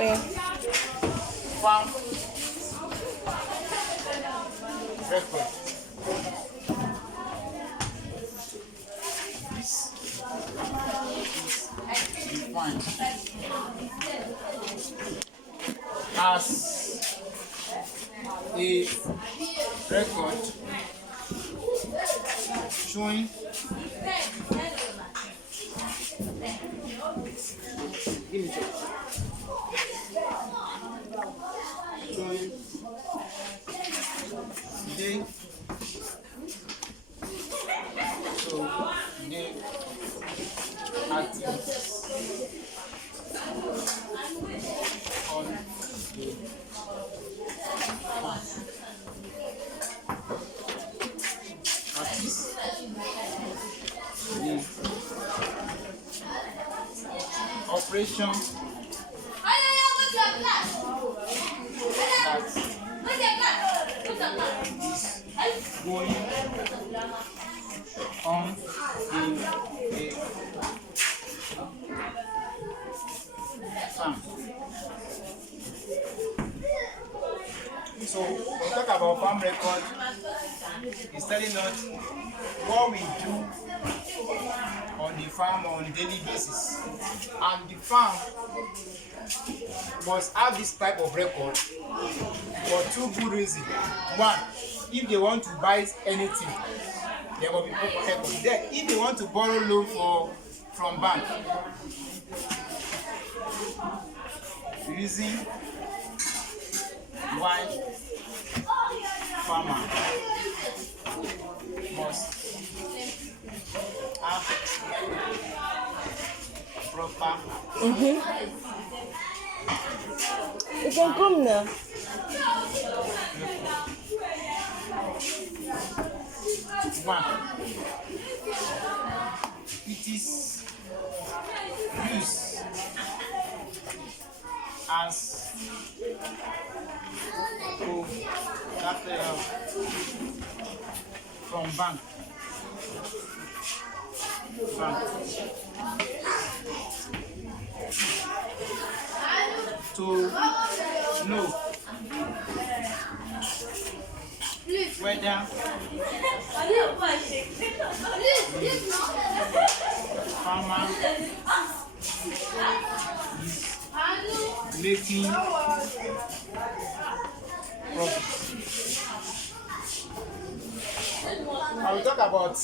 Farm record. This is defined as a record showing give me check. Showing day, so day activities on the farm. That is the operation that is going on in a farm. So when we talk about farm record, it's telling us what we do on the farm on a daily basis, and the farm must have this type of record for two good reasons. One, if they want to buy anything, there will be proper record. Then, if they want to borrow loan from bank, reason why farmer must have proper. You can come now. One, it is used as from bank to know whether farmer is making profit. I will talk about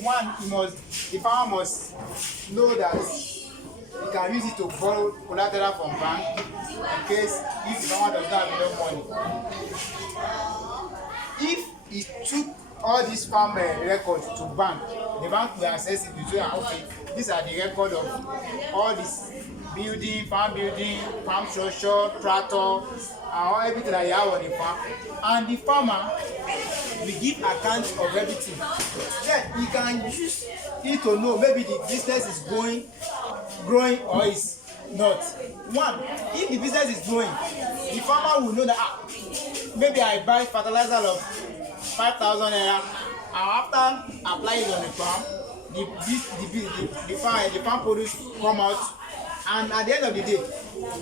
one. The farmer must know that he can use it to borrow collateral from bank in case if the farmer does not have enough money. If he took all these farm records to bank, the bank will assess it to say, okay, these are the record of all this building, farm structure, tractor, and everything that you have on the farm. And the farmer will give account of everything. Then he can use it to know maybe the business is growing or is not. One, if the business is growing, the farmer will know that maybe I buy fertilizer of 5,000 naira, and after applying it on the farm, the farm produce come out, and at the end of the day,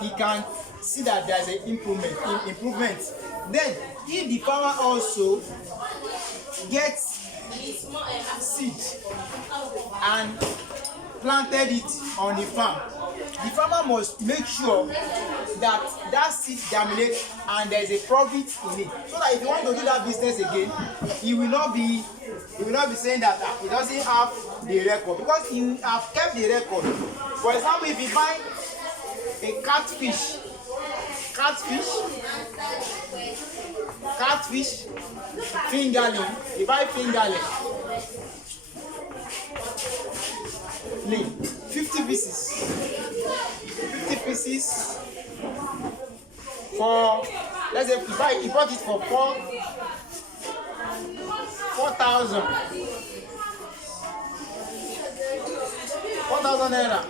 he can see that there is an improvement. Then, if the farmer also gets seed and planted it on the farm, the farmer must make sure that that seed germinates and there is a profit in it, so that if you want to do that business again, he will not be saying that he doesn't have the record, because he have kept the record. For example, if you buy a catfish fingerling, you buy fingerling 50 pieces for, let's say you bought it for 4,000 naira.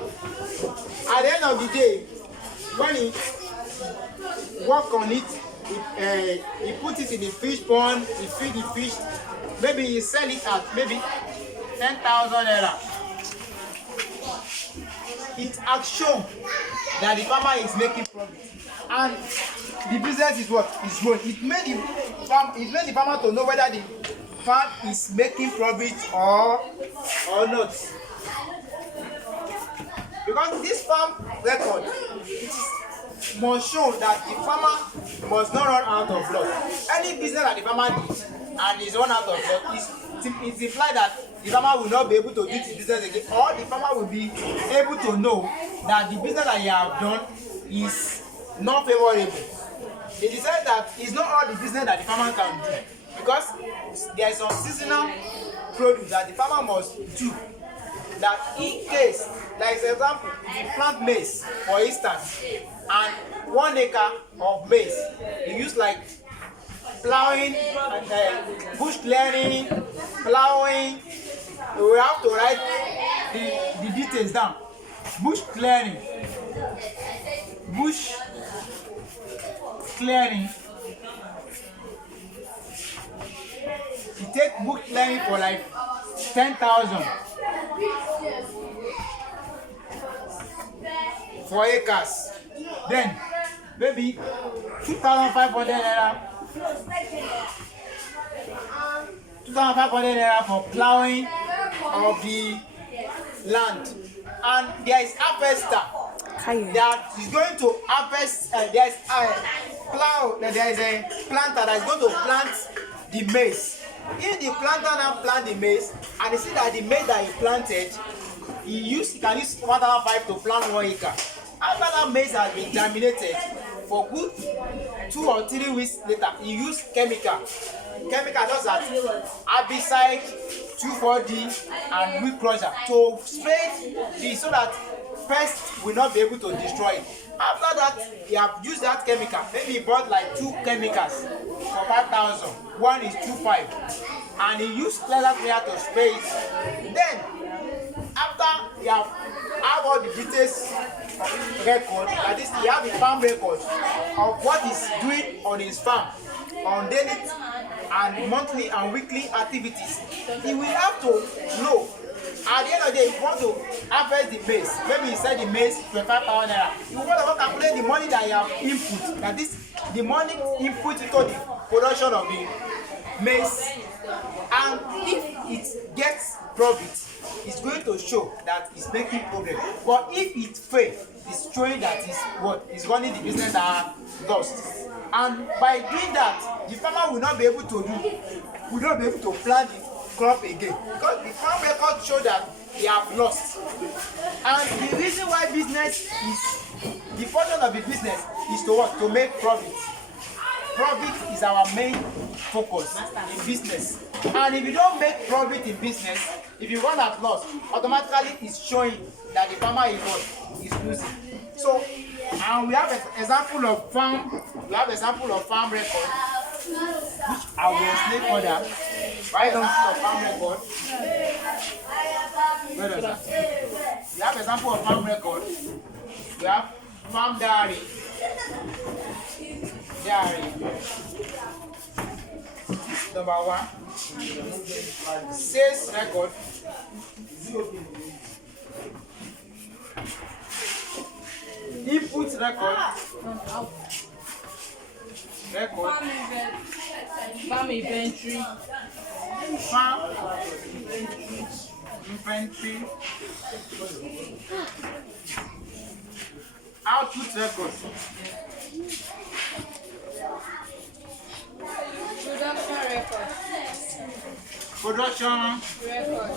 At the end of the day, when he work on it, he put it in the fish pond, he feed the fish, maybe he sell it at maybe 10,000 naira. it has shown that the farmer is making profit, and the business is what is growing. It made the farmer to know whether the farm is making profit or not. Because this farm record, it must show that the farmer must not run out of loss. Any business that the farmer did and is run out of loss, it implies that the farmer will not be able to do his business again, or the farmer will be able to know that the business that he have done is not favorable. They decide that it's not all the business that the farmer can do, because there is some seasonal produce that the farmer must do. That in case, like for example, if you plant maize, for instance, and 1 acre of maize, you use like plowing, bush clearing, plowing. We have to write the details down. Bush clearing, you take bush clearing for like 10,000 for acres. Then maybe 2,500 naira. 2,500 naira for plowing of the land, and there is harvester that is going to harvest. There is a planter that is going to plant the maize. If the planter now plant the maize and you see that the maize that he planted, he can use 1,500 to plant 1 acre. After that maize has been germinated, for good 2 or 3 weeks later, he use chemical just as herbicide, 2,4-D and weed crusher to spray this so that pests will not be able to destroy it. After that, he have used that chemical. Maybe he bought like 2 chemicals for 5,000. One is 2,500, and he used cleaner sprayer to spray it. Then, after he have all the details record, that is, he have the farm record of what he's doing on his farm, on daily and monthly and weekly activities. He will have to know. At the end of the day, if you want to harvest the maize, maybe he said the maize 25,000 naira. You want to calculate the money that you have input. That is the money input into the production of the maize. And if it gets profit, it's going to show that it's making progress. But if it fails, it's showing that it's running the business that lost. And by doing that, the farmer will not be able to plant the crop again, because the farm record show that they have lost. And the reason why the function of the business is to what? To make profit. Profit is our main focus in business. And if you don't make profit in business, if you run at loss, automatically it's showing that the farmer is losing. So, and we have an example of farm record, which I will explain further. Right on to the farm record. Where is that? We have example of farm record. We have farm diary. Number 1. Sales record. Input record. Farm inventory. Output record. Production record.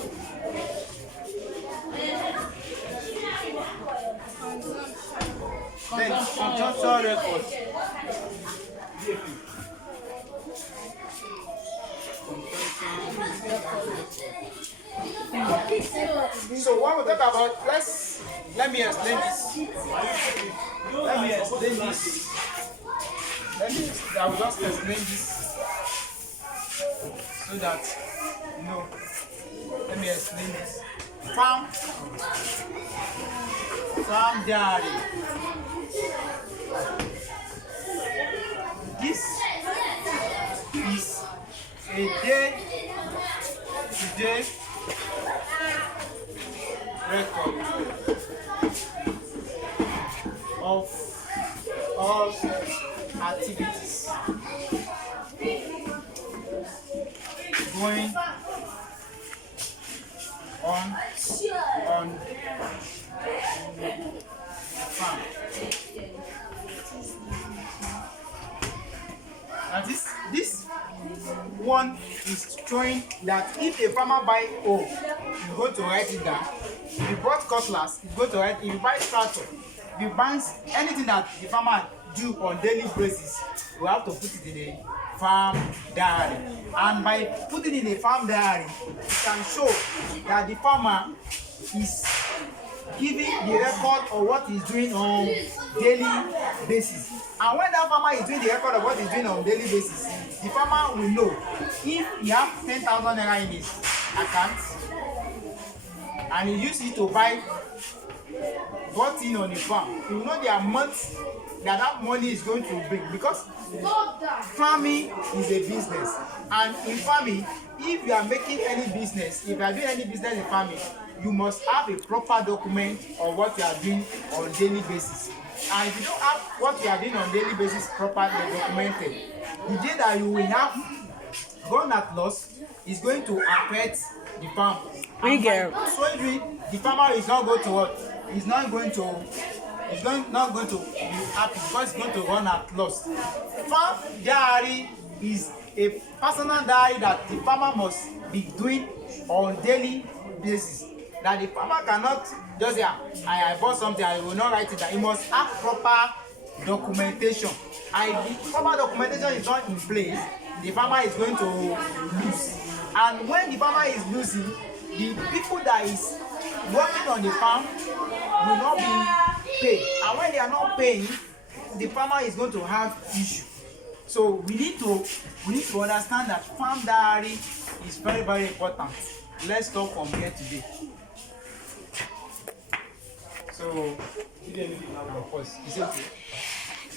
Then consumption record. So what we talk about, let me explain this. I will just explain this so that you know. Let me explain this. Farm diary. This is a day-to-day record. of all activities going on farm. And this one is showing that if a farmer buy hoe, you go to write it down. If you bought cutlass, you go to write. If you buy tractor, if you buy anything that the farmer do on daily basis, you have to put it in a farm diary. And by putting in a farm diary, you can show that the farmer is giving the record of what he's doing on daily basis. And when that farmer is doing the record of what he's doing on daily basis, the farmer will know if he has 10,000 naira in his account and he uses it to buy bought in on the farm, he will know the amount that that money is going to bring, because farming is a business. And in farming, if you are making any business, if you are doing any business in farming, you must have a proper document of what you are doing on daily basis. And if you don't have what you are doing on daily basis properly documented, the day that you will have gone at loss is going to affect the farm. So the farmer is not going to what? He's not going to be happy because he's going to run at loss. Farm diary is a personal diary that the farmer must be doing on daily basis. That the farmer cannot just say, I bought something, I will not write it down. He must have proper documentation. And if the proper documentation is not in place, the farmer is going to lose. And when the farmer is losing, the people that is working on the farm will not be paid. And when they are not paying, the farmer is going to have issue. So we need to understand that farm diary is very, very important. Let's stop from here today. So, of course, is it okay?